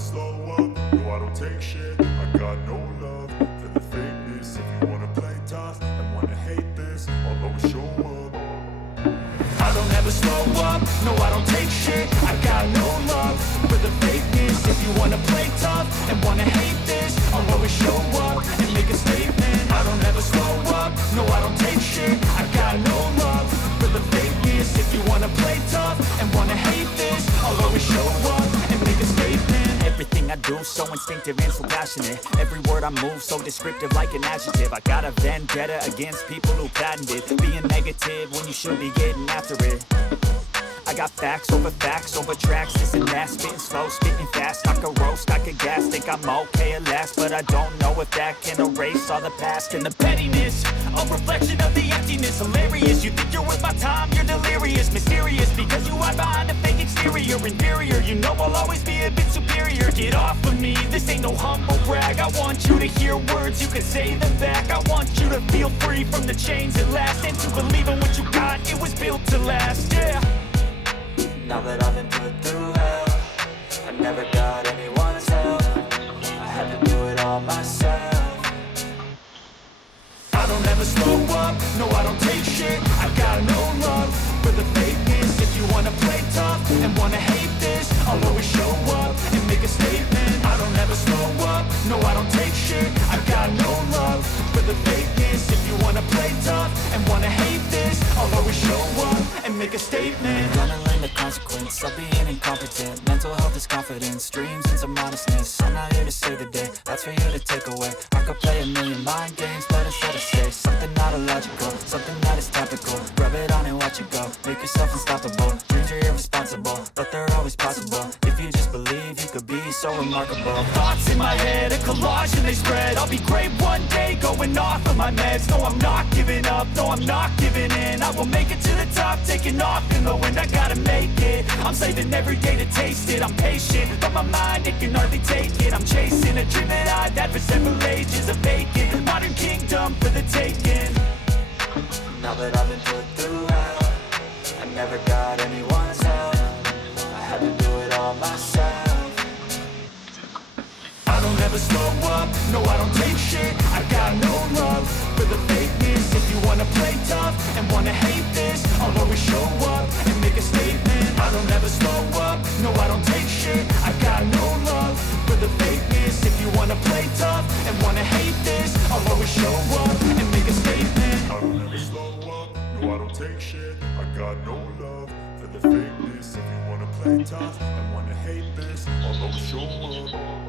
slow up, no I don't take shit. I got no love for the fakeness. If you wanna play tough and wanna hate this, I'll always show up. I don't ever slow up, no I don't take shit. I got no love for the fakeness. If you wanna play tough and wanna hate this, I'll always show up and make a statement. I don't ever slow up, no I don't take shit. I got no love for the fakeness. If you wanna play tough and wanna hate this, I'll always show up and make a statement. Everything I do, so instinctive and so passionate. Every word I move, so descriptive like an adjective. I got a vendetta against people who patented being negative when you should be getting after it. I got facts over tracks, this and that. Spitting slow, spitting fast, I could roast, I could gas. Think I'm okay at last, but I don't know if that can erase all the past. And the pettiness, a reflection of the emptiness. Hilarious, you think you're worth my time, you're delirious. Mysterious, because you hide behind a fake exterior. Inferior, you know I'll always be a bit superior. Get off of me, this ain't no humble brag. I want you to hear words, you can say them back. I want you to feel free from the chains at last, and to believe in what you got, it was built to last, yeah. Now that I've been put through hell, I never got anyone's help. I had to do it all myself. I don't ever slow up, no I don't take shit. I got no love for the fakeness. If you wanna play tough and wanna hate this, I'll always show up and make a statement. I don't ever slow up, no I don't take shit. I got no love for the fakeness. If you wanna play tough and wanna hate this, I'll always show up and make a statement. Gonna learn the consequence of being incompetent. Mental health is confidence, dreams and some modestness. I'm not here to save the day, that's for you to take away. I could play a million mind games, but instead of say something not illogical, something that is topical. Rub it on and watch it go, make yourself unstoppable. Dreams are irresponsible, but they're always possible. If you just believe, you could be so remarkable. Thoughts in my head, a collage and they spread. I'll be great one day, going off of my meds. No, I'm not giving up, no, I'm not giving in. I will make it to the top, taking off in the wind. I gotta make it, I'm saving every day to taste it. I'm patient, but my mind, it can hardly take it. I'm chasing a dream that I've had for several ages. A vacant, modern kingdom for the taking. Now that I've been put through hell, I never got anyone's help. I had to do it all myself. I don't ever slow up, no I don't take shit. I got no love for the fakeness. If you wanna play tough and wanna hate this, I'll always show up and make a statement. I don't ever slow up, no I don't take shit. I got no love for the fakeness. If you wanna play tough and wanna hate this, I'll always show up and make a statement. I don't ever slow up, no I don't take shit. I got no love for the fakeness. If you wanna play tough and wanna hate this, I'll always show up.